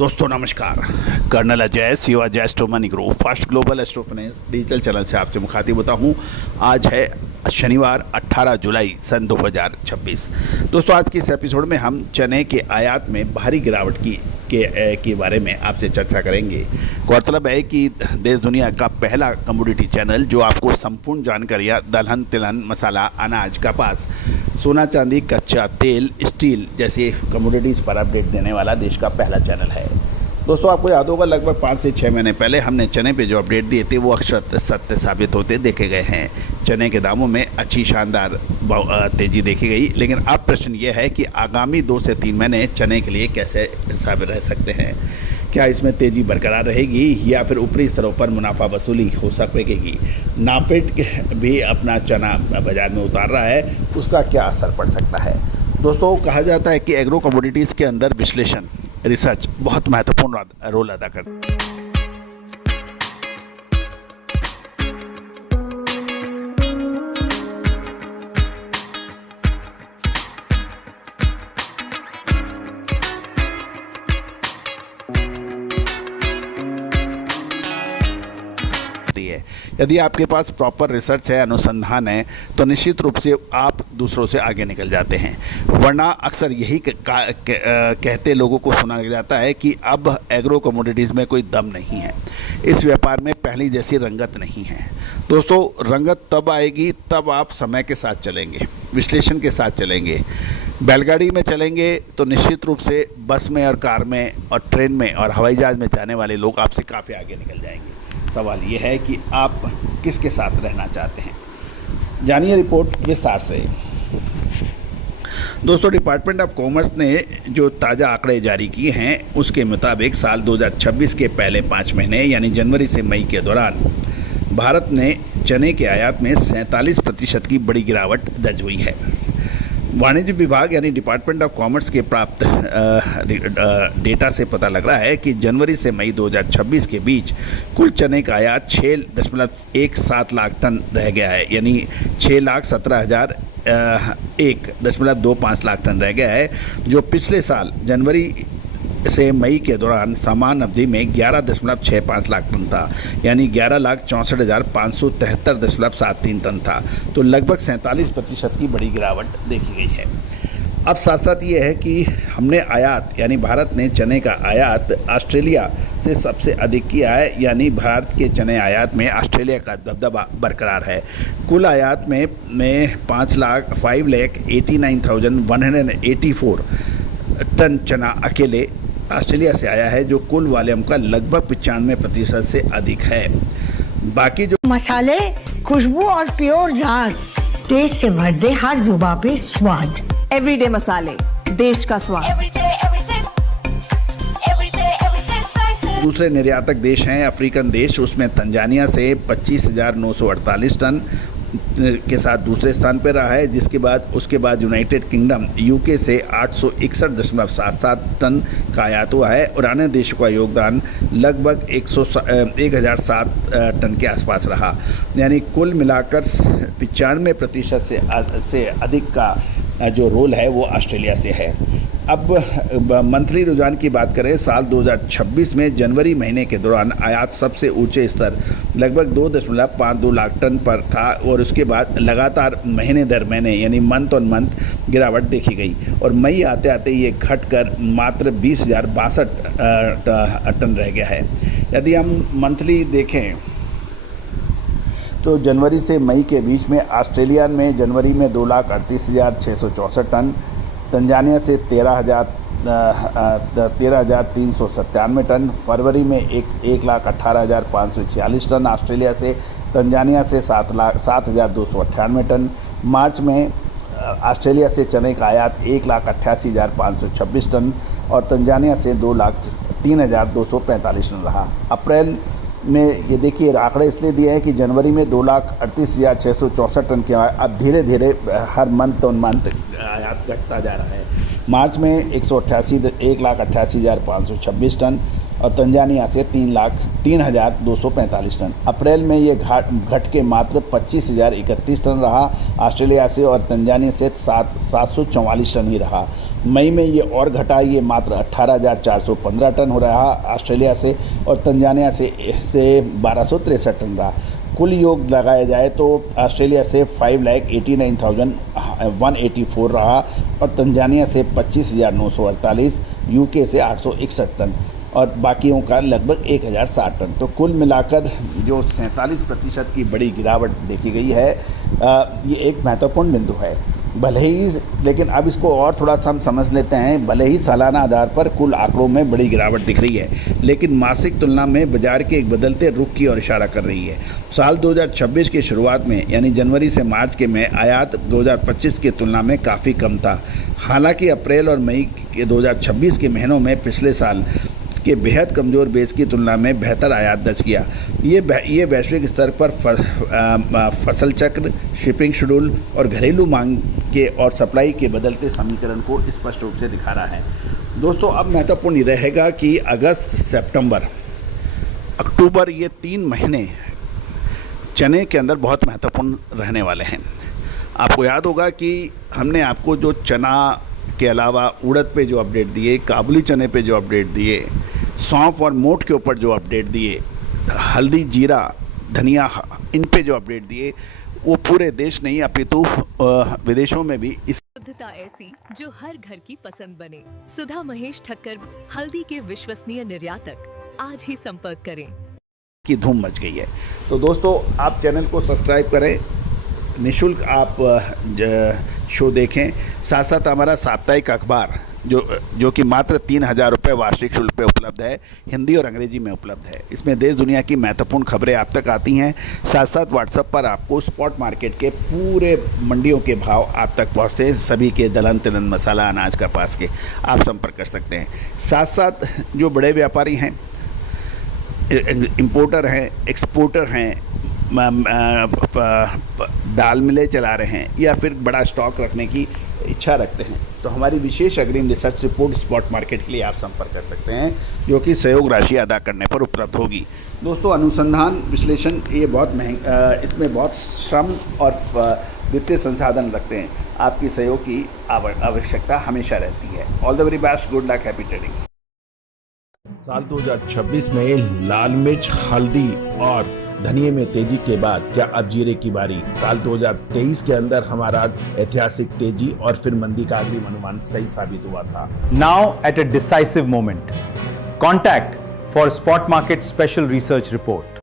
दोस्तों नमस्कार। Colonel Ajay CO Ajay astro money group first global astro finance digital channel से आपसे मुखातिब होता हूं। आज है शनिवार 18 जुलाई सन 2026। दोस्तों आज के इस एपिसोड में हम चने के आयात में भारी गिरावट के बारे में आपसे चर्चा करेंगे। गौरतलब है कि देश दुनिया का पहला कमोडिटी चैनल जो आपको संपूर्ण जानकारियाँ दलहन तिलहन मसाला अनाज कपास सोना चांदी कच्चा तेल स्टील जैसे कमोडिटीज़ पर अपडेट देने वाला देश का पहला चैनल है। दोस्तों आपको याद होगा लगभग 5 से 6 महीने पहले हमने चने पे जो अपडेट दिए थे वो अक्षर सत्य साबित होते देखे गए हैं। चने के दामों में अच्छी शानदार तेज़ी देखी गई, लेकिन अब प्रश्न ये है कि आगामी 2 से 3 महीने चने के लिए कैसे साबित रह सकते हैं। क्या इसमें तेज़ी बरकरार रहेगी या फिर ऊपरी स्तरों पर मुनाफा वसूली हो सकेगी। नाफेड भी अपना चना बाजार में उतार रहा है, उसका क्या असर पड़ सकता है। दोस्तों कहा जाता है कि एग्रो कमोडिटीज़ के अंदर विश्लेषण रिसर्च बहुत महत्वपूर्ण रोल अदा करता है। यदि आपके पास प्रॉपर रिसर्च है, अनुसंधान है, तो निश्चित रूप से आप दूसरों से आगे निकल जाते हैं। वरना अक्सर यही कहते लोगों को सुना जाता है कि अब एग्रो कमोडिटीज़ में कोई दम नहीं है, इस व्यापार में पहली जैसी रंगत नहीं है। दोस्तों रंगत तब आएगी तब आप समय के साथ चलेंगे, विश्लेषण के साथ चलेंगे। बैलगाड़ी में चलेंगे तो निश्चित रूप से बस में और कार में और ट्रेन में और हवाई जहाज़ में जाने वाले लोग आपसे काफ़ी आगे निकल जाएंगे। सवाल ये है कि आप किसके साथ रहना चाहते हैं। जानिए रिपोर्ट विस्तार से। दोस्तों डिपार्टमेंट ऑफ कॉमर्स ने जो ताज़ा आंकड़े जारी किए हैं उसके मुताबिक साल 2026 के पहले 5 महीने यानी जनवरी से मई के दौरान भारत ने चने के आयात में 47% की बड़ी गिरावट दर्ज हुई है। वाणिज्य विभाग यानी डिपार्टमेंट ऑफ कॉमर्स के प्राप्त डेटा से पता लग रहा है कि जनवरी से मई 2026 के बीच कुल चने का आयात 6.17 लाख टन रह गया है, यानी 6,17,001.25 लाख टन रह गया है, जो पिछले साल जनवरी से मई के दौरान समान अवधि में 11.65 लाख टन था, यानी 11,64,573.73 टन था। तो लगभग 47% की बड़ी गिरावट देखी गई है। अब साथ साथ ये है कि हमने आयात यानी भारत ने चने का आयात ऑस्ट्रेलिया से सबसे अधिक किया है, यानी भारत के चने आयात में ऑस्ट्रेलिया का दबदबा बरकरार है। कुल आयात में 5,89,184 टन चना अकेले ऑस्ट्रेलिया से आया है, जो कुल वॉल्यूम का लगभग 95% से अधिक है। बाकी जो मसाले खुशबू और प्योर जांच टेस्ट से भर दे हर जुबान पे स्वाद। एवरीडे मसाले, देश का स्वाद। दूसरे निर्यातक देश हैं अफ्रीकन देश, उसमें तंजानिया से 25,948 टन के साथ दूसरे स्थान पर रहा है, उसके बाद यूनाइटेड किंगडम यूके से 861.77 टन का आयात हुआ है और अन्य देशों का योगदान लगभग 1,007 टन के आसपास रहा, यानी कुल मिलाकर 95% से अधिक का जो रोल है वो ऑस्ट्रेलिया से है। अब मंथली रुझान की बात करें, साल 2026 में जनवरी महीने के दौरान आयात सबसे ऊंचे स्तर लगभग 2.52 लाख टन पर था और उसके बाद लगातार महीने दर महीने यानी मंथ ऑन मंथ गिरावट देखी गई और मई आते आते ये घटकर मात्र 20,062 टन रह गया है। यदि हम मंथली देखें तो जनवरी से मई के बीच में ऑस्ट्रेलिया में जनवरी में 2,38,664 टन, तंजानिया से 13,397 टन, फरवरी में 1,18,546 टन ऑस्ट्रेलिया से, तंजानिया से 7,298 टन, मार्च में ऑस्ट्रेलिया से चने का आयात 1,88,526 टन और तंजानिया से 3,245 टन रहा। अप्रैल में ये देखिए आंकड़े इसलिए दिए हैं कि जनवरी में 2,38,664 टन के अब धीरे धीरे हर मंथ ऑन मंथ आयात घटता जा रहा है। मार्च में 1,88,526 टन, और तंजानिया से 3,0245 टन। अप्रैल में ये घट के मात्र 25,031 टन रहा। ऑस्ट्रेलिया से और तंजानिया से 744 टन ही रहा। मई में ये और घटा, ये मात्र 18,415 टन हो रहा ऑस्ट्रेलिया से, और तंजानिया से 1,263 टन रहा। कुल योग लगाया जाए तो ऑस्ट्रेलिया से 5,89,184 रहा और तंजानिया से 25,948, यूके से 861 टन और बाकियों का लगभग 1,060 टन। तो कुल मिलाकर जो 47% की बड़ी गिरावट देखी गई है, ये एक महत्वपूर्ण बिंदु है। भले ही, लेकिन अब इसको और थोड़ा सा हम समझ लेते हैं। भले ही सालाना आधार पर कुल आंकड़ों में बड़ी गिरावट दिख रही है, लेकिन मासिक तुलना में बाजार के एक बदलते रुख की ओर इशारा कर रही है। साल 2026 की शुरुआत में यानी जनवरी से मार्च के में आयात 2025 की तुलना में काफ़ी कम था। हालांकि अप्रैल और मई के 2026 के महीनों में पिछले साल के बेहद कमज़ोर बेस की तुलना में बेहतर आयात दर्ज किया। ये वैश्विक स्तर पर फसल चक्र, शिपिंग शेड्यूल और घरेलू मांग के और सप्लाई के बदलते समीकरण को स्पष्ट रूप से दिखा रहा है। दोस्तों, अब महत्वपूर्ण ये रहेगा कि अगस्त, सितंबर, अक्टूबर, ये 3 महीने चने के अंदर बहुत महत्वपूर्ण रहने वाले हैं। आपको याद होगा कि हमने आपको जो चना के अलावा उड़द पे जो अपडेट दिए, काबुली चने पे जो अपडेट दिए, सौंफ और मोठ के ऊपर जो अपडेट दिए, हल्दी, जीरा, धनिया, इन पे जो अपडेट दिए, वो पूरे देश नहीं अपितु विदेशों में भी इस शुद्धता ऐसी जो हर घर की पसंद बने। सुधा महेश ठक्कर, हल्दी के विश्वसनीय निर्यातक। आज ही संपर्क करें। की धूम मच गई है। तो दोस्तों, आप चैनल को सब्सक्राइब करें, निःशुल्क आप शो देखें। साथ साथ हमारा साप्ताहिक अखबार जो कि मात्र 3,000 रुपये वार्षिक शुल्क पे उपलब्ध है, हिंदी और अंग्रेजी में उपलब्ध है। इसमें देश दुनिया की महत्वपूर्ण खबरें आप तक आती हैं। साथ साथ व्हाट्सएप पर आपको स्पॉट मार्केट के पूरे मंडियों के भाव आप तक पहुँचते हैं। सभी के दलहन, तिलहन, मसाला, अनाज, कपास के आप संपर्क कर सकते हैं। साथ साथ जो बड़े व्यापारी हैं, इम्पोर्टर हैं, एक्सपोर्टर हैं, दाल मिलें चला रहे हैं या फिर बड़ा स्टॉक रखने की इच्छा रखते हैं, तो हमारी विशेष अग्रिम रिसर्च रिपोर्ट स्पॉट मार्केट के लिए आप संपर्क कर सकते हैं, जो कि सहयोग राशि अदा करने पर उपलब्ध होगी। दोस्तों, अनुसंधान विश्लेषण ये बहुत महंगा, इसमें बहुत श्रम और वित्तीय संसाधन रखते हैं। आपकी सहयोग की आवश्यकता हमेशा रहती है। All the very best, good luck, happy trading. साल 2026 में लाल मिर्च, हल्दी और धनिये में तेजी के बाद क्या अब जीरे की बारी? साल 2023 के अंदर हमारा ऐतिहासिक तेजी और फिर मंदी का अग्रिम अनुमान सही साबित हुआ था। Now at a decisive moment. Contact for Spot Market Special Research Report.